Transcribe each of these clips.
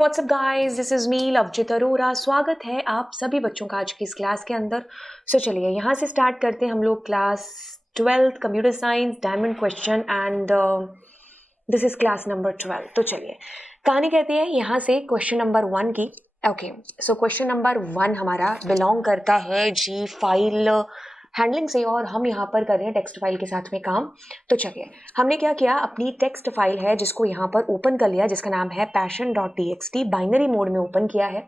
WhatsApp guys, this is me Lovejit Arora. स्वागत है आप सभी बच्चों का आज की इस क्लास के अंदर। चलिए यहाँ से स्टार्ट करते हैं हम लोग class 12th computer science diamond question and this is class number 12। तो चलिए कहानी कहती है यहाँ से क्वेश्चन नंबर 1 की। ओके, सो क्वेश्चन नंबर 1 हमारा बिलोंग करता है जी फाइल हैंडलिंग से और हम यहाँ पर कर रहे हैं टेक्स्ट फाइल के साथ में काम। तो चलिए हमने क्या किया, अपनी टेक्स्ट फाइल है जिसको यहाँ पर ओपन कर लिया, जिसका नाम है passion.txt, बाइनरी मोड में ओपन किया है।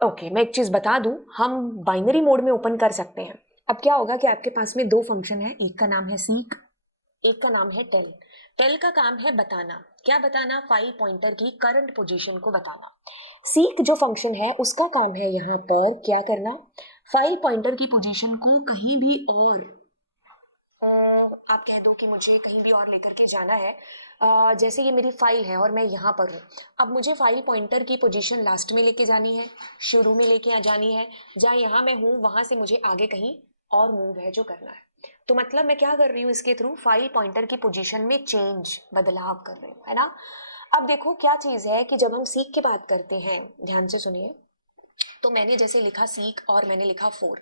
ओके, मैं एक चीज बता दूं, हम बाइनरी मोड में ओपन कर सकते हैं। अब क्या होगा कि आपके पास में दो फंक्शन है, एक का नाम है सीक, एक का नाम है टेल। टेल का काम है बताना, क्या बताना, फाइल पॉइंटर की करंट पोजीशन को बताना। सीक जो फंक्शन है उसका काम है यहाँ पर क्या करना, फाइल पॉइंटर की पोजीशन को कहीं भी और आप कह दो कि मुझे कहीं भी और लेकर के जाना है। जैसे ये मेरी फाइल है और मैं यहाँ पर हूँ, अब मुझे फाइल पॉइंटर की पोजीशन लास्ट में लेके जानी है, शुरू में लेके आ जानी है, जहाँ यहाँ मैं हूँ वहां से मुझे आगे कहीं और मूव है जो करना है। तो मतलब मैं क्या कर रही हूँ, इसके थ्रू फाइल पॉइंटर की पोजीशन में चेंज, बदलाव कर रही हूँ, है ना। अब देखो क्या चीज है कि जब हम सीक की बात करते हैं, ध्यान से सुनिए, तो मैंने जैसे लिखा सीक और मैंने लिखा 4,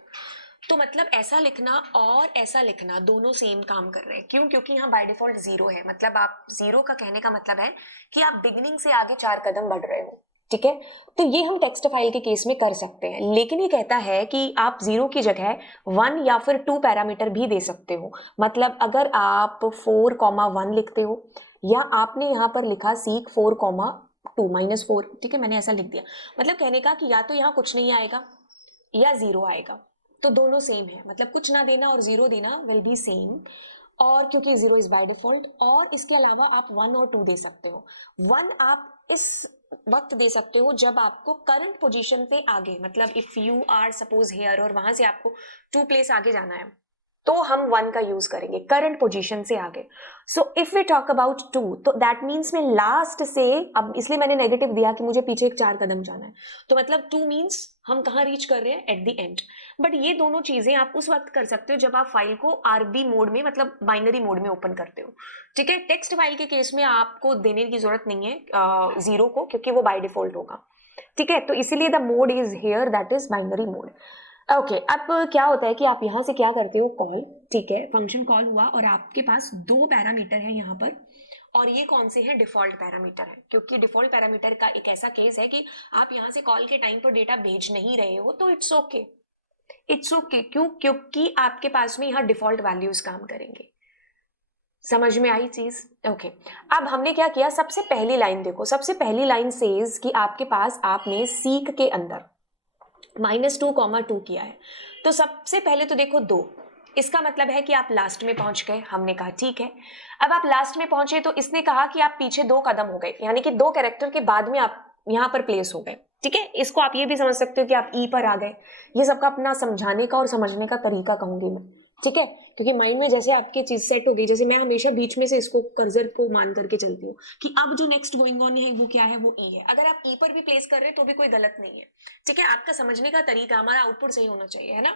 तो मतलब ऐसा लिखना और ऐसा लिखना दोनों सेम काम कर रहे हैं। क्यों? क्योंकि यहाँ बाय डिफॉल्ट 0 है, मतलब आप 0 का कहने का मतलब है कि आप बिगिनिंग से आगे 4 कदम बढ़ रहे हो। ठीक है, तो ये हम टेक्स्ट फाइल के केस में कर सकते हैं, लेकिन ये कहता है कि आप 0 की जगह 1 या फिर 2 पैरामीटर भी दे सकते हो। मतलब अगर आप 4,1 लिखते हो, या आपने यहाँ पर लिखा सीक 4,2 -4, ठीक है, मैंने ऐसा लिख दिया, मतलब कहने का कि या तो यहाँ कुछ नहीं आएगा या 0 आएगा, तो दोनों सेम है, मतलब कुछ ना देना और 0 देना विल बी सेम। और क्योंकि 0 इज बाय डिफॉल्ट, और इसके अलावा आप 1 और 2 दे सकते हो। 1 आप इस वक्त दे सकते हो जब आपको करंट पोजीशन से आगे, मतलब if you are suppose here और वहां से आपको 2 प्लेस आगे जाना है, तो हम 1 का यूज करेंगे करंट पोजीशन से आगे। So if we talk about 2, तो दैट मीन्स मैं लास्ट से, अब इसलिए मैंने नेगेटिव दिया कि मुझे पीछे एक 4 कदम जाना है, तो मतलब 2 मीन्स हम कहाँ रीच कर रहे हैं, एट द एंड। बट ये दोनों चीजें आप उस वक्त कर सकते हो जब आप फाइल को आरबी मोड में, मतलब बाइनरी मोड में ओपन करते हो। ठीक है, टेक्स्ट फाइल के केस में आपको देने की जरूरत नहीं है 0 को, क्योंकि वो बाय डिफॉल्ट होगा। ठीक है, तो इसीलिए the mode is here, that is binary mode. Okay, अब क्या होता है कि आप यहाँ से क्या करते हो, कॉल, ठीक है, फंक्शन कॉल हुआ और आपके पास 2 पैरामीटर है यहाँ पर, और ये कौन से हैं, डिफॉल्ट पैरामीटर है, क्योंकि डिफॉल्ट पैरामीटर का एक ऐसा केस है कि आप यहाँ से कॉल के टाइम पर डेटा भेज नहीं रहे हो, तो इट्स ओके, इट्स ओके। क्यों? क्योंकि आपके पास में यहाँ डिफॉल्ट वैल्यूज काम करेंगे। समझ में आई चीज? ओके, अब हमने क्या किया, सबसे पहली लाइन देखो, सबसे पहली लाइन सेज कि आपके पास, आपने सीक के अंदर -2,2 किया है, तो सबसे पहले तो देखो 2, इसका मतलब है कि आप लास्ट में पहुंच गए। हमने कहा ठीक है, अब आप लास्ट में पहुंचे तो इसने कहा कि आप पीछे 2 कदम हो गए, यानी कि 2 कैरेक्टर के बाद में आप यहां पर प्लेस हो गए। ठीक है, इसको आप ये भी समझ सकते हो कि आप ई पर आ गए। ये सबका अपना समझाने का और समझने का तरीका कहूंगी मैं। ठीक है, क्योंकि माइंड में जैसे आपकी चीज सेट हो गई, जैसे मैं हमेशा बीच में से इसको कर्सर को मान करके चलती हूँ कि अब जो नेक्स्ट गोइंग ऑन है वो क्या है, वो ई है। अगर आप ई पर भी प्लेस कर रहे हैं तो भी कोई गलत नहीं है। ठीक है, आपका समझने का तरीका, हमारा आउटपुट सही होना चाहिए, है ना।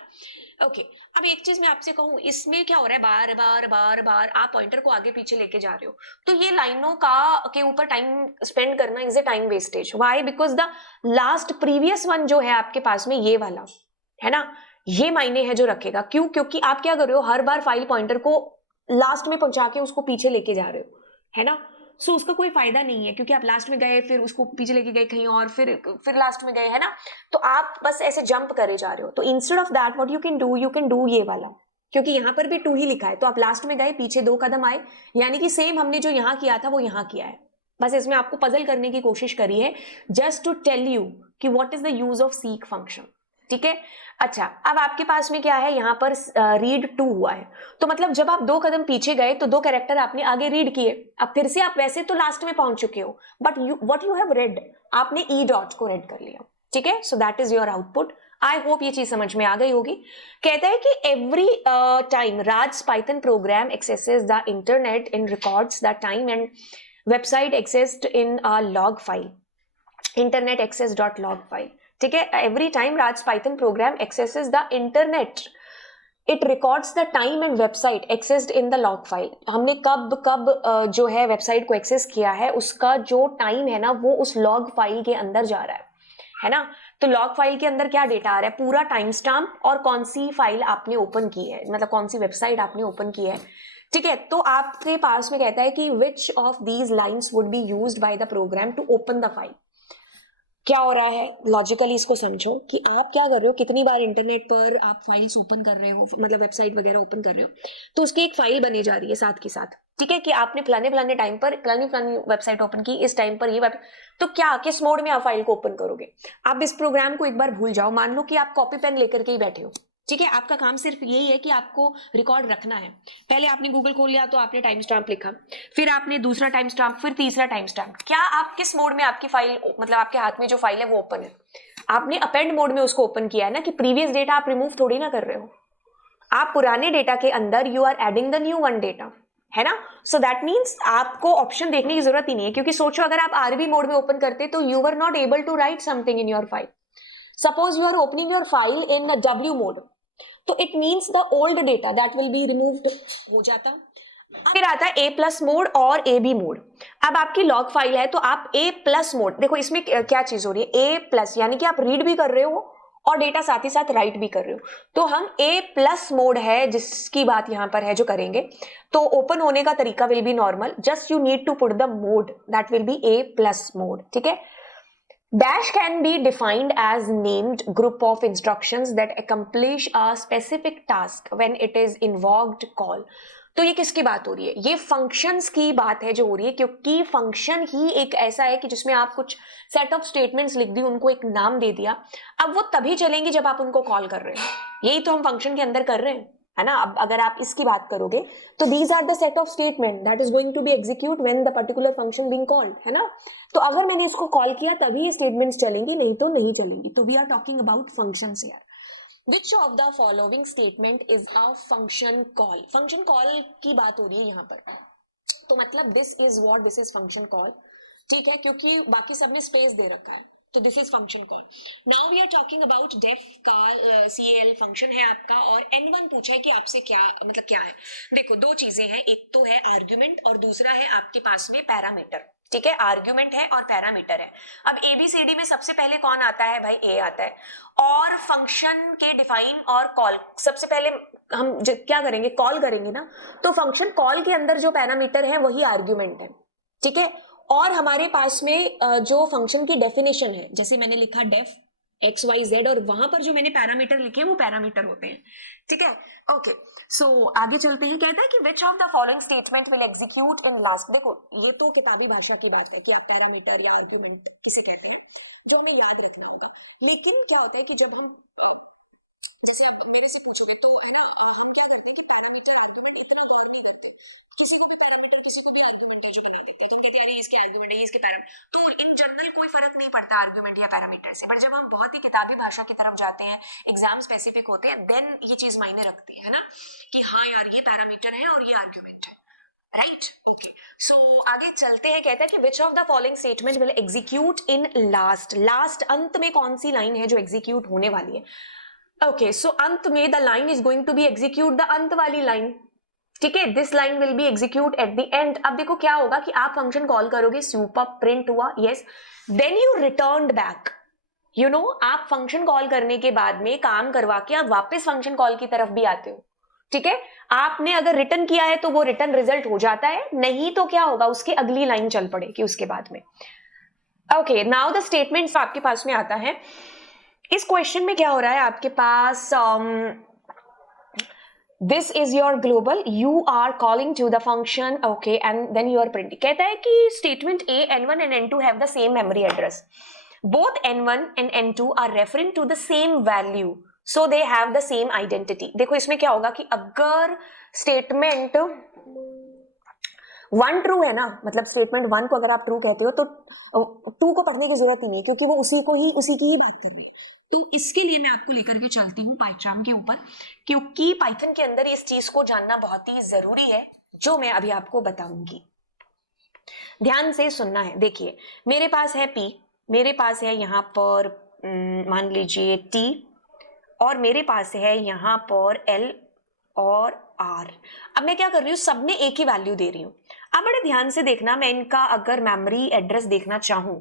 ओके, अब एक चीज मैं आपसे कहूँ, इसमें क्या हो रहा है, बार बार बार बार आप पॉइंटर को आगे पीछे लेके जा रहे हो, तो ये लाइनों का के ऊपर टाइम स्पेंड करना is a time wastage. Why? Because the last previous one जो है आपके पास में, ये वाला है ना, ये मायने है जो रखेगा। क्यों? क्योंकि आप क्या कर रहे हो, हर बार फाइल पॉइंटर को लास्ट में पहुंचा के उसको पीछे लेके जा रहे हो, है ना। सो उसका कोई फायदा नहीं है, क्योंकि आप लास्ट में गए, फिर उसको पीछे लेके गए कहीं और, फिर लास्ट में गए, है ना। तो आप बस ऐसे जंप करे जा रहे हो। तो instead of that what you can do ये वाला, क्योंकि यहां पर भी 2 ही लिखा है, तो आप लास्ट में गए, पीछे 2 कदम आए, यानी कि सेम हमने जो यहां किया था वो यहां किया है। बस इसमें आपको पजल करने की कोशिश करी है, जस्ट टू टेल यू कि what is the use of seek function. ठीक है, अच्छा, अब आपके पास में क्या है, यहाँ पर रीड 2 हुआ है, तो मतलब जब आप 2 कदम पीछे गए तो 2 कैरेक्टर आपने आगे रीड किए। अब फिर से आप वैसे तो लास्ट में पहुंच चुके हो, but what you have read, आपने ई डॉट को रेड कर लिया। ठीक है, so that is your output. I hope ये चीज समझ में आ गई होगी। कहता है कि every time Raj Python program accesses the internet in records the time and website accessed in a log file, internet access dot log file. ठीक है, every time Raj Python program accesses the internet it records the time and website accessed in the log file. हमने कब जो है website को access किया है, उसका जो टाइम है ना वो उस लॉग फाइल के अंदर जा रहा है ना। तो लॉग फाइल के अंदर क्या डेटा आ रहा है, पूरा टाइम स्टैम्प और कौन सी फाइल आपने ओपन की है, मतलब कौन सी वेबसाइट आपने ओपन की है, ठीक है। तो आपके पास में कहता है कि which of these lines would be used by the program to open the file. क्या हो रहा है, लॉजिकली इसको समझो कि आप क्या कर रहे हो, कितनी बार इंटरनेट पर आप फाइल्स ओपन कर रहे हो, मतलब वेबसाइट वगैरह ओपन कर रहे हो, तो उसकी एक फाइल बने जा रही है साथ के साथ, ठीक है, कि आपने फलाने टाइम पर फलानी वेबसाइट ओपन की, इस टाइम पर ये वेब, तो क्या किस मोड में आप फाइल को ओपन करोगे। आप इस प्रोग्राम को एक बार भूल जाओ, मान लो कि आप कॉपी पेन लेकर के ही बैठे हो, ठीक है, आपका काम सिर्फ यही है कि आपको रिकॉर्ड रखना है। पहले आपने गूगल खोल लिया तो आपने टाइम स्टैम्प लिखा, फिर आपने दूसरा टाइम स्टैम्प, फिर तीसरा टाइम स्टैम्प। क्या आप किस मोड में आपकी फाइल, मतलब आपके हाथ में जो फाइल है वो ओपन है, आपने अपेंड मोड में उसको ओपन किया है ना, कि प्रीवियस डेटा आप रिमूव थोड़ी ना कर रहे हो, आप पुराने डेटा के अंदर you are adding the new one data, है ना। सो दैट मीन्स आपको ऑप्शन देखने की जरूरत ही नहीं है, क्योंकि सोचो अगर आप आरबी मोड में ओपन करते तो you are not able to write something in your file. Suppose you are opening your file in W mode, तो it means the old data that will be removed हो जाता। फिर आता है ए plus mode और A B mode. अब आपकी log file है तो आप ए प्लस मोड, देखो इसमें क्या चीज हो रही है, ए प्लस यानी कि आप रीड भी कर रहे हो और डेटा साथ ही साथ राइट भी कर रहे हो, तो हम ए प्लस मोड है जिसकी बात यहां पर है जो करेंगे। तो ओपन होने का तरीका will be normal, just you need to put the mode that will be a plus mode, ठीक है। Dash can be defined as named group of instructions that accomplish a specific task when it is invoked call। तो ये किसकी बात हो रही है, ये फंक्शंस की बात है जो हो रही है, क्योंकि फंक्शन ही एक ऐसा है कि जिसमें आप कुछ सेट ऑफ स्टेटमेंट्स लिख दी, उनको एक नाम दे दिया, अब वो तभी चलेंगी जब आप उनको कॉल कर रहे हो, यही तो हम फंक्शन के अंदर कर रहे हैं, है ना। अब अगर आप इसकी बात करोगे तो these are the set of statement that is going to be execute when the particular function being called, है ना। तो अगर मैंने इसको कॉल किया तभी ये स्टेटमेंट्स चलेंगी, नहीं तो नहीं चलेंगी। तो we are talking about functions here. Which of the following statement is a function call. Function call की बात हो रही है यहाँ पर, तो मतलब this is what, this is function call, ठीक है, क्योंकि बाकी सब में स्पेस दे रखा है, तो this is function call. Now we are talking about def का सीएल फंक्शन है आपका, और n1 पूछा है कि आपसे क्या मतलब क्या है। देखो दो चीजें हैं, एक तो है आर्ग्यूमेंट और दूसरा है आपके पास में पैरामीटर, ठीक है, आर्ग्यूमेंट है और पैरामीटर है। अब एबीसीडी में सबसे पहले कौन आता है भाई, ए आता है, और फंक्शन के डिफाइन और कॉल सबसे पहले हम क्या करेंगे, कॉल करेंगे ना, तो फंक्शन कॉल के अंदर जो पैरामीटर है वही आर्ग्यूमेंट है, ठीक है। और हमारे पास में जो फंक्शन की डेफिनेशन है, जैसे मैंने लिखा डेफ एक्स वाई जेड, और वहां पर जो मैंने पैरामीटर लिखे वो पैरामीटर होते हैं, ठीक है। ओके, सो आगे चलते हैं। कहता है कि which of the following statement will execute in last. देखो ये तो किताबी भाषा की बात है कि आप पैरामीटर या आर्ग्यूमेंट किसे कहते हैं, जो हमें याद रखना होगा। लेकिन क्या होता है कि जब हम, जैसे आप मेरे से पूछोगे तो है ना, हम क्या करते हैं कि पैरामीटर आर्ग्यूमेंट इतना गौर नहीं करते, किसी को भी पैरामीटर किसी को भी आर्ग्यूमेंट जो बना देते हैं, तो कहते हैं अरे इसके आर्ग्यूमेंट है, इसके पैरामीटर, तो इन जनरल कोई फर्क नहीं पड़ता आर्ग्यूमेंट या पैरामीटर से। बट जब हम बहुत ही किताबी भाषा की तरफ जाते हैं, एग्जाम स्पेसिफिक होते हैं, देन ये चीज मायने रखती है ना, कि हाँ यार ये पैरामीटर है और ये आर्ग्यूमेंट है, राइट। ओके, सो आगे चलते हैं। कहता है कि which of the following statement will execute in last. Last अंत में कौन सी लाइन है जो एग्जीक्यूट होने वाली है। ओके, सो अंत में the line is going to be execute the अंत वाली लाइन, ठीक है, this line will be execute at the end. अब देखो क्या होगा कि आप फंक्शन कॉल करोगे, सुपर प्रिंट हुआ, yes, then you returned back, you know, आप फंक्शन कॉल करने के बाद में काम करवा के आप वापस फंक्शन कॉल की तरफ भी आते हो, ठीक है। आपने अगर रिटर्न किया है तो वो रिटर्न रिजल्ट हो जाता है, नहीं तो क्या होगा, उसकी अगली लाइन चल पड़ेगी उसके बाद में। ओके, नाउ द स्टेटमेंट्स आपके पास में आता है। इस क्वेश्चन में क्या हो रहा है आपके पास, this is your global, you are calling to the function, okay, and then you are printing। कहता है कि statement A, N1 and N2 have the same memory address, both N1 and N2 are referring to the same value, so they have the same identity। देखो इसमें क्या होगा कि अगर statement 1 true है ना, मतलब स्टेटमेंट 1 को अगर आप ट्रू कहते हो तो 2 को पढ़ने की जरूरत ही नहीं है, क्योंकि वो उसी की ही बात कर रही है। तो इसके लिए मैं आपको लेकर के चलती हूँ पाइथन के ऊपर, क्योंकि पाइथन के अंदर इस चीज को जानना बहुत ही जरूरी है, जो मैं अभी आपको बताऊंगी। ध्यान से सुनना है। देखिए मेरे पास है P, मेरे पास है यहाँ पर मान लीजिए T, और मेरे पास है यहाँ पर L और R। अब मैं क्या कर रही हूँ, सब में एक ही वैल्यू दे रही हूँ। अब बड़े ध्यान से देखना, मैं इनका अगर मेमोरी एड्रेस देखना चाहूं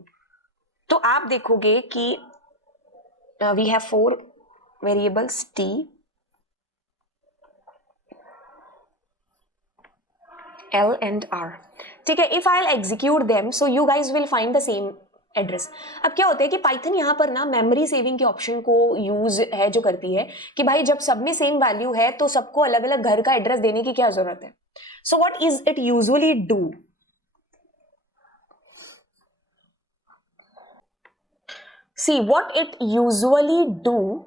तो आप देखोगे कि we have 4 variables T, L and R, ठीक है। If I execute them so you guys will find the same address. अब क्या होता है कि पाइथन यहाँ पर ना मेमोरी सेविंग के ऑप्शन को यूज है जो करती है कि भाई जब सब में सेम वैल्यू है तो सबको अलग अलग घर का एड्रेस देने की क्या जरूरत है। So what is it usually do, see what it usually do,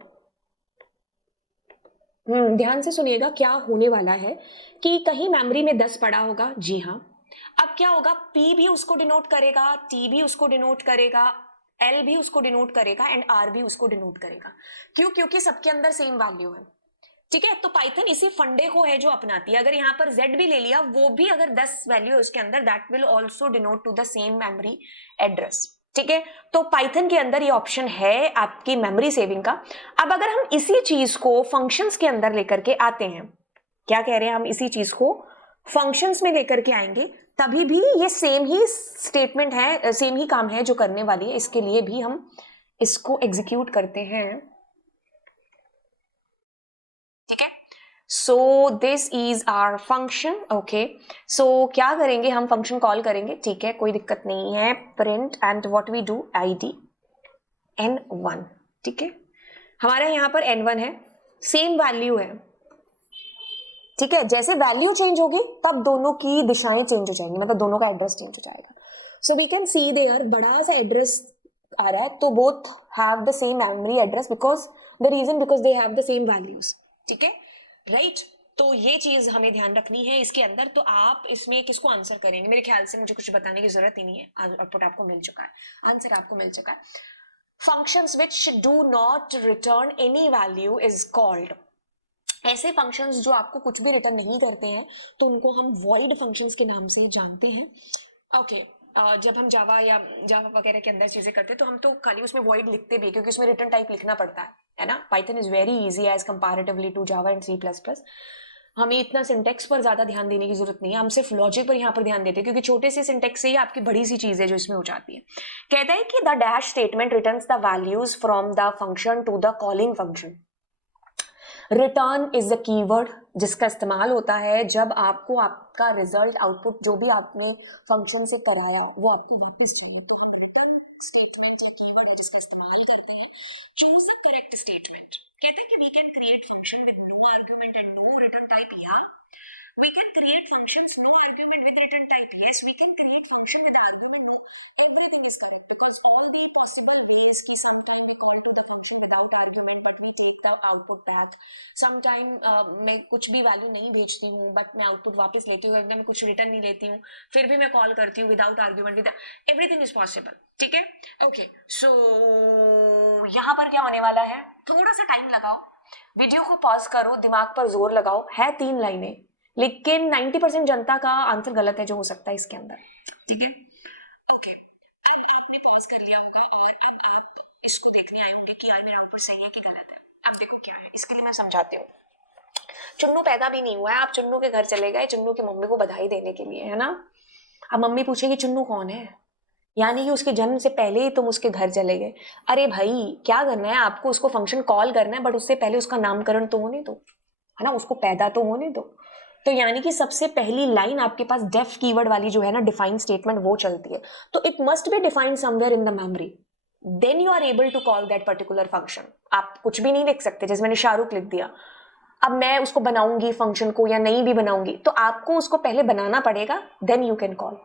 ध्यान से सुनिएगा क्या होने वाला है कि कहीं मेमोरी में 10 पड़ा होगा, जी हाँ। अब क्या होगा, P भी उसको डिनोट करेगा, T भी उसको डिनोट करेगा, L भी उसको डिनोट करेगा एंड R भी उसको डिनोट करेगा। क्यों? क्योंकि सबके अंदर सेम वैल्यू है, ठीक है। तो पाइथन इसी फंडे को है जो अपनाती है। अगर यहाँ पर Z भी ले लिया, वो भी अगर 10 वैल्यू है उसके अंदर, that will also denote to the same memory address, ठीक है। तो पाइथन के अंदर ये ऑप्शन है आपकी मेमोरी सेविंग का। अब अगर हम इसी चीज को फंक्शंस के अंदर लेकर के आते हैं, क्या कह रहे हैं, हम इसी चीज को फंक्शंस में लेकर के आएंगे, तभी भी ये सेम ही स्टेटमेंट है, सेम ही काम है जो करने वाली है। इसके लिए भी हम इसको एग्जीक्यूट करते हैं, ठीक है। So this is our function, okay. So क्या करेंगे, हम फंक्शन कॉल करेंगे, ठीक है, कोई दिक्कत नहीं है। Print and what we do, ID N1, ठीक है। हमारे यहाँ पर N1 है, सेम वैल्यू है, ठीक है। जैसे वैल्यू चेंज होगी तब दोनों की दिशाएं चेंज हो जाएंगी, मतलब दोनों का एड्रेस चेंज हो जाएगा। So we can see there बड़ा सा एड्रेस आ रहा है, तो both have the same memory address because the reason because they have the same values, ठीक है, राइट। तो ये चीज हमें ध्यान रखनी है इसके अंदर। तो आप इसमें किसको आंसर करेंगे, मेरे ख्याल से मुझे कुछ बताने की जरूरत ही नहीं है, आउटपुट आपको मिल चुका है, आंसर आपको मिल चुका है। Functions which do not return any value is called, ऐसे फंक्शंस जो आपको कुछ भी रिटर्न नहीं करते हैं तो उनको हम वॉइड फंक्शंस के नाम से जानते हैं, ओके। जब हम जावा या जावा वगैरह के अंदर चीजें करते हैं तो हम तो खाली उसमें वॉइड लिखते भी, क्योंकि उसमें रिटर्न टाइप लिखना पड़ता है ना। Python is very easy as comparatively to Java and C++। हमें इतना सिंटेक्स पर ज्यादा ध्यान देने की जरूरत नहीं है, हम सिर्फ लॉजिक पर यहाँ पर ध्यान देते हैं, क्योंकि छोटे से सिंटेक्स से ही आपकी बड़ी सी चीज है जो इसमें हो जाती है। कहता है कि the dash statement returns the values from the function to the calling function. Return is the keyword जिसका इस्तेमाल होता है जब आपको आपका रिजल्ट आउटपुट जो भी आपने फंक्शन से कराया वो आपको वापस चाहिए, तो हम रिटर्न स्टेटमेंट या कीवर्ड है जिसका इस्तेमाल करते हैं। Choose the correct statement. कहते हैं कि we can create function with no argument and no return type, या we can create functions no argument with return type, yes we can create function with argument, no, everything is correct because all the possible ways ki sometime we call to the function without argument but we take the output back, sometime मैं कुछ भी value नहीं भेजती हूँ but मैं output वापस लेती हूँ, एकदम कुछ रिटर्न नहीं लेती हूँ, फिर भी मैं कॉल करती हूँ without argument, with everything is possible, ठीक है, ओके। सो यहाँ पर क्या होने वाला है, थोड़ा सा टाइम लगाओ, वीडियो को पॉज करो, दिमाग पर जोर लगाओ, है 3 लाइनें लेकिन 90% जनता का आंसर गलत है जो हो सकता है इसके अंदर, ठीक है, ओके। आपने पॉज कर लिया होगा और अब आप इसको देखने आए होंगे कि यार मेरा आउटपुट सही है कि गलत है। अब देखो क्या है, इसके लिए मैं समझाती हूँ। चुन्नू पैदा भी नहीं हुआ है, आप चुन्नू के घर चले गए चुन्नू की मम्मी को बधाई देने के लिए, है ना। अब मम्मी पूछेगी चुन्नू कौन है, यानी कि उसके जन्म से पहले ही तुम उसके घर चले गए। अरे भाई क्या करना है आपको, उसको फंक्शन कॉल करना है बट उससे पहले उसका नामकरण तो होने दो, है ना, उसको पैदा तो होने दो। तो यानी कि सबसे पहली लाइन आपके पास डेफ कीवर्ड वाली जो है ना, डिफाइन स्टेटमेंट, वो चलती है। तो it must be defined somewhere in the memory, then you are able to call that particular function. आप कुछ भी नहीं लिख सकते, जैसे मैंने शाहरुख लिख दिया, अब मैं उसको बनाऊंगी फंक्शन को या नहीं भी बनाऊंगी, तो आपको उसको पहले बनाना पड़ेगा, देन यू कैन कॉल,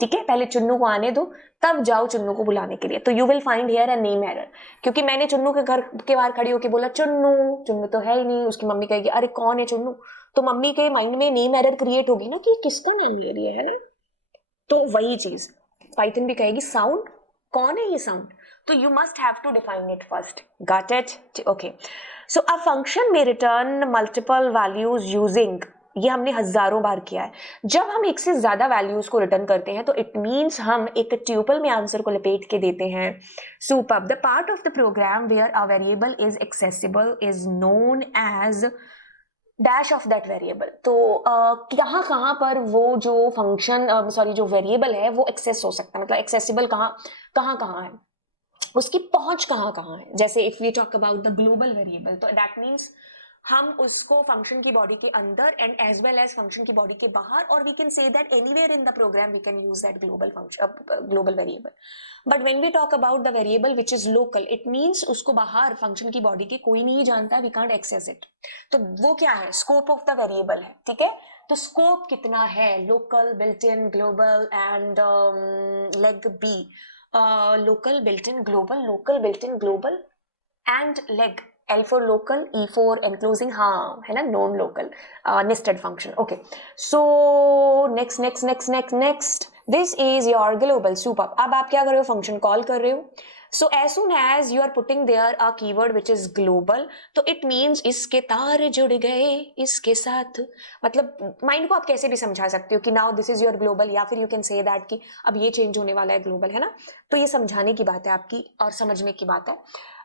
ठीक है। पहले चुन्नू को आने दो तब जाओ चुन्नू को बुलाने के लिए। तो you will find here a name error, क्योंकि मैंने चुन्नू के घर के बाहर खड़ी होकर बोला चुन्नू, चुन्नू तो है ही नहीं, उसकी मम्मी कहेगी अरे कौन है चुन्नू, तो मम्मी के माइंड में नेम एरर क्रिएट होगी ना कि किसका नाम ले रही है ना। तो वही चीज पाइथन भी कहेगी, साउंड कौन है ये साउंड, तो you must have to define it first, got it, okay. So a function में रिटर्न मल्टीपल वैल्यूज यूजिंग, ये हमने हजारों बार किया है। जब हम एक से ज्यादा वैल्यूज को रिटर्न करते हैं तो इट मींस हम एक ट्यूपल में आंसर को लपेट के देते हैं। Superb. The part of the program where a variable is accessible is known as dash of that variable. तो कहाँ कहाँ पर वो जो फंक्शन सॉरी जो वेरिएबल है वो एक्सेस हो सकता है, मतलब एक्सेसिबल कहाँ कहाँ कहाँ है, उसकी पहुंच कहाँ कहाँ है। जैसे if we talk about the global variable, तो दैट मीन्स हम उसको फंक्शन की बॉडी के अंदर and as well as function की बॉडी के बाहर, और we can say that anywhere in the program we can use that global function global variable. But when we talk about the variable which is local, it means उसको बाहर function की body के कोई नहीं जानता, वी कांट एक्सेस इट। तो वो क्या है, स्कोप ऑफ द वेरिएबल है, ठीक है। तो स्कोप कितना है, local, built in, global and leg B, local built-in global, local built-in global and leg, L for local, E for enclosing, हाँ है ना, non local, nested function. Okay, so next this is your global super. अब आप क्या कर रहे हो, function call कर रहे हो। So as soon as you are putting there a keyword which is global, तो it means इसके तार जुड़ गए इसके साथ, मतलब माइंड को आप कैसे भी समझा सकते हो कि now this is your global, या फिर you can say that कि अब ये चेंज होने वाला है global, है ना। तो ये समझाने की बात है आपकी और समझने की बात है।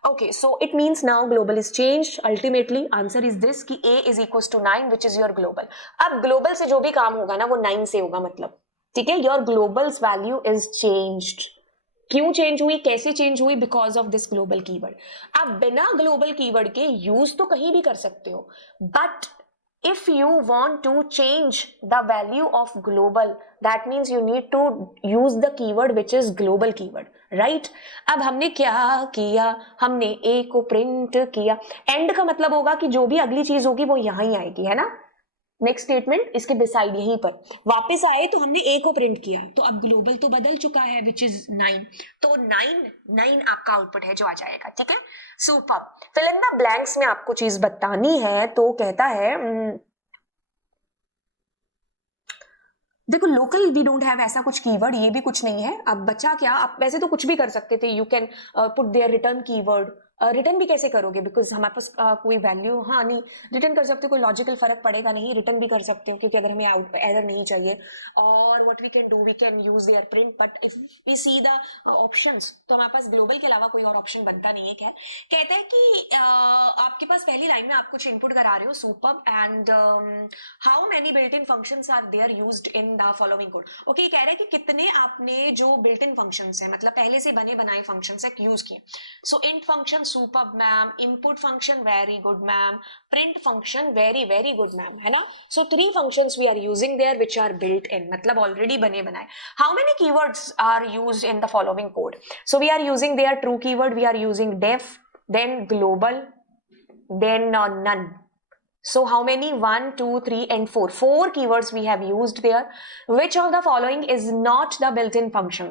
Okay, so it means now global is changed. Ultimately, answer is this कि a is equals to 9, which is your global. अब global से जो भी काम होगा ना वो 9 से होगा, मतलब ठीक है। Your global's value is changed. क्यों चेंज हुई, कैसे चेंज हुई, because of this global keyword. आप बिना ग्लोबल कीवर्ड के यूज तो कहीं भी कर सकते हो, but if you want to change the value of global, that means you need to use the keyword which is global keyword, right? अब हमने क्या किया, हमने a को प्रिंट किया। एंड का मतलब होगा कि जो भी अगली चीज होगी वो यहां ही आएगी, है ना। नेक्स्ट स्टेटमेंट इसके बिसाइड यहीं पर वापस आए तो हमने a को प्रिंट किया, तो अब ग्लोबल तो बदल चुका है विच इज 9, तो 9 आपका आउटपुट है जो आ जाएगा, ठीक है। Super. Fill in the blanks में आपको चीज बतानी है, तो कहता है देखो लोकल वी डोंट हैव ऐसा कुछ कीवर्ड, ये भी कुछ नहीं है। अब बचा क्या, आप वैसे तो कुछ भी कर सकते थे, you can put there return keyword. Return भी कैसे करोगे, बिकॉज हमारे पास कोई वैल्यू, हाँ नहीं रिटर्न कर सकते हो, कोई लॉजिकल फर्क पड़ेगा नहीं, रिटर्न भी कर सकते हो क्योंकि अगर हमें आउट एरर नहीं चाहिए। और what we can do, we can use there print, but if we see the options तो हमारे पास ग्लोबल के अलावा कोई और ऑप्शन बनता नहीं है। क्या कहता है कि आपके पास पहली लाइन में आप कुछ इनपुट करा रहे हो, super, and how many built in functions are there used in the following code. Okay, कह रहा है कि कितने आपने जो बिल्ट इन फंक्शंस है, मतलब पहले से बने बनाए फंक्शंस है, यूज किए। So int function super ma'am, input function very good ma'am, print function very very good ma'am, है ना। So 3 functions we are using there which are built in, मतलब ऑलरेडी बने बनाए। how many keywords are used in the following code? So we are using their true keyword, we are using def, then global, then none. So how many, 1 2 3 and 4 keywords we have used there. Which of the following is not the built-in function?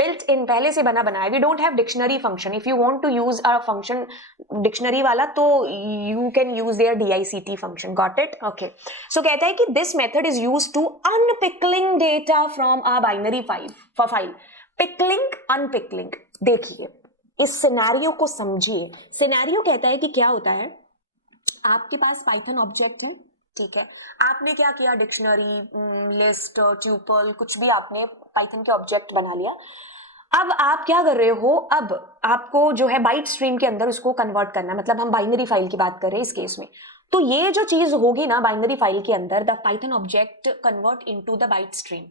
Built-in पहले से बना बनाया, we don't have dictionary function. If you want to use a function dictionary वाला तो you can use their dict function. Got it? Okay. So कहता है कि this method is used to unpickling data from a binary file. Pickling, unpickling. देखिए इस scenario को समझिए। Scenario कहता है कि क्या होता है, आपके पास पाइथन ऑब्जेक्ट है, ठीक है। आपने क्या किया, डिक्शनरी, लिस्ट, ट्यूपल, कुछ भी आपने पाइथन के ऑब्जेक्ट बना लिया। अब आप क्या कर रहे हो, अब आपको जो है बाइट स्ट्रीम के अंदर उसको कन्वर्ट करना है, मतलब हम बाइनरी फाइल की बात कर रहे हैं इस केस में। तो ये जो चीज होगी ना बाइनरी फाइल के अंदर, the Python object convert into the byte stream,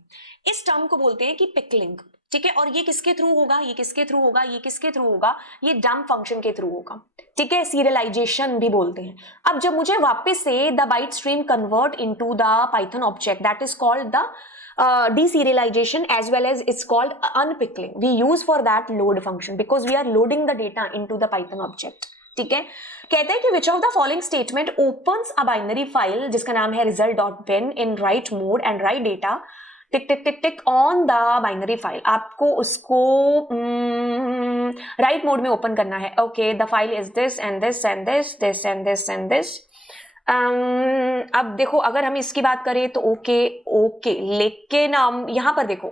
इस टर्म को बोलते हैं कि पिकलिंग, ठीक है। और ये किसके थ्रू होगा, ये किसके थ्रू होगा, ये किसके थ्रू होगा, ये डंप फंक्शन के थ्रू होगा, ठीक है। सीरियलाइजेशन भी बोलते हैं। अब जब मुझे वापस से the byte stream convert into the Python object, that is called the deserialization as well as it's called unpickling. We use for that load function because we are loading the data into the Python object. ठीक है। कहते हैं कि which of the following statement opens a binary file जिसका नाम है result.bin in write mode and write data tick tick tick tick on the binary file. आपको उसको राइट मोड में ओपन करना है। Okay, the file is this and this and this this and this and this. अब देखो अगर हम इसकी बात करें तो ओके, लेकिन यहां पर देखो,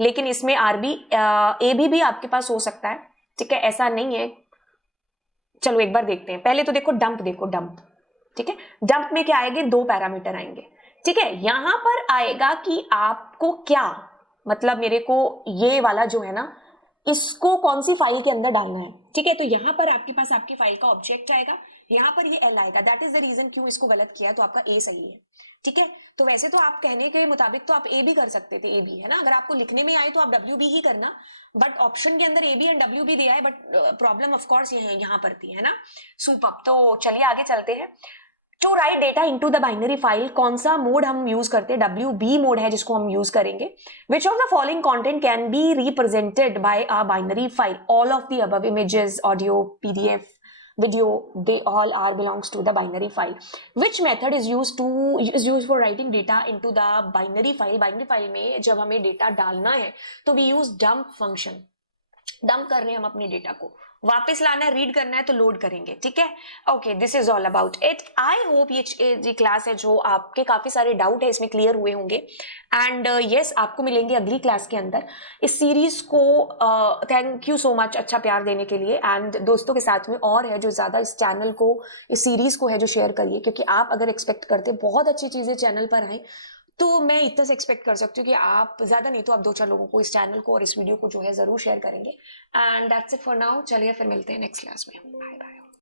लेकिन इसमें आरबी ए भी आपके पास हो सकता है, ठीक है, ऐसा नहीं है। चलो एक बार देखते हैं, पहले तो देखो डंप, देखो डंप, ठीक है। डंप में क्या आएंगे, 2 पैरामीटर आएंगे, ठीक है। यहां पर आएगा कि आपको क्या, मतलब मेरे को ये वाला जो है ना, इसको कौन सी फाइल के अंदर डालना है, ठीक है। तो यहां पर आपके पास आपकी फाइल का ऑब्जेक्ट आएगा, यहाँ पर ये L आएगा, दैट इज द रीजन क्यों इसको गलत किया, तो आपका A सही है, ठीक है। तो वैसे तो आप कहने के मुताबिक तो आप A भी कर सकते थे, A भी है ना, अगर आपको लिखने में आए तो आप WB ही करना, बट ऑप्शन के अंदर AB एंड WB दिया है, बट प्रॉब्लम ऑफ कोर्स यहाँ पर थी, है ना। सुपर, तो चलिए आगे चलते हैं। To write data into the binary file, कौन सा मोड हम यूज करते हैं, WB मोड है जिसको हम यूज करेंगे। विच of the following content can be represented by a binary file, all of the above, images, audio, PDF, video, they all are belongs to the binary file. Which method is used for writing data into the binary file? binary file में जब हमें data डालना है तो we use dump function, dump कर रहे हैं हम अपने डेटा को, वापस लाना है, रीड करना है तो लोड करेंगे, ठीक है। Okay, this is all about it. I hope ये जी क्लास है जो आपके काफी सारे डाउट है इसमें क्लियर हुए होंगे। एंड यस, आपको मिलेंगे अगली क्लास के अंदर। इस सीरीज को थैंक यू सो मच अच्छा प्यार देने के लिए, एंड दोस्तों के साथ में और है जो ज्यादा इस चैनल को, इस सीरीज को है जो शेयर करिए, क्योंकि आप अगर एक्सपेक्ट करते बहुत अच्छी चीजें चैनल पर आए तो मैं इतना से एक्सपेक्ट कर सकती हूँ कि आप ज्यादा नहीं तो आप 2-4 लोगों को इस चैनल को और इस वीडियो को जो है जरूर शेयर करेंगे। And that's it for now, चलिए फिर मिलते हैं नेक्स्ट क्लास में, बाय बाय।